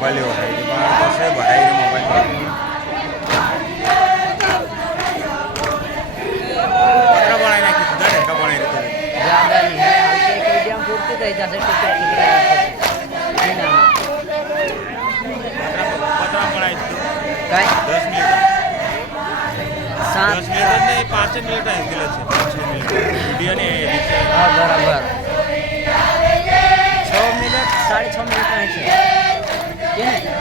मोबाइल हो रहा है तो से बढ़ाई मोबाइल पत्र बनाई ना कितना ढेर बनाई रहते ज्यादा नहीं है हल्के एक मीडियम पूर्ति तो जैसे टुकड़े पत्र बनाई तो काय 10 मिनिट 7 10 मिनिट नहीं 5 मिनिट है दिले છે 5 મિનિટ વિડિયો ને હા બરાબર 6 મિનિટ 6.5 મિનિટ રહે છે કે ને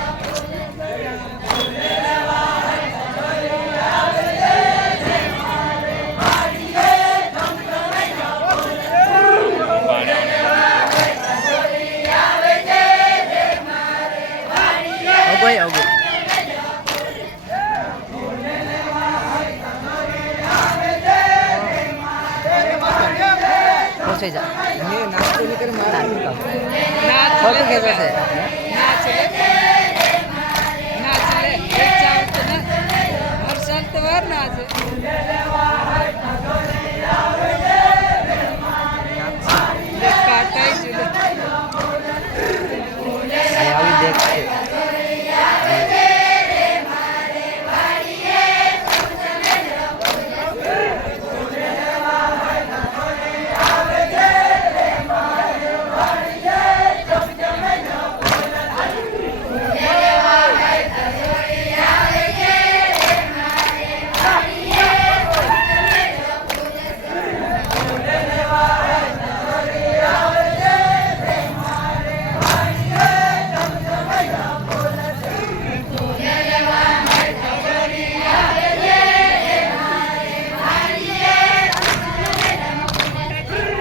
ભાઈ આવો પહોંચી જા ને નાસ્તો ની કરી મારા ફોટો કેવો છે ના છે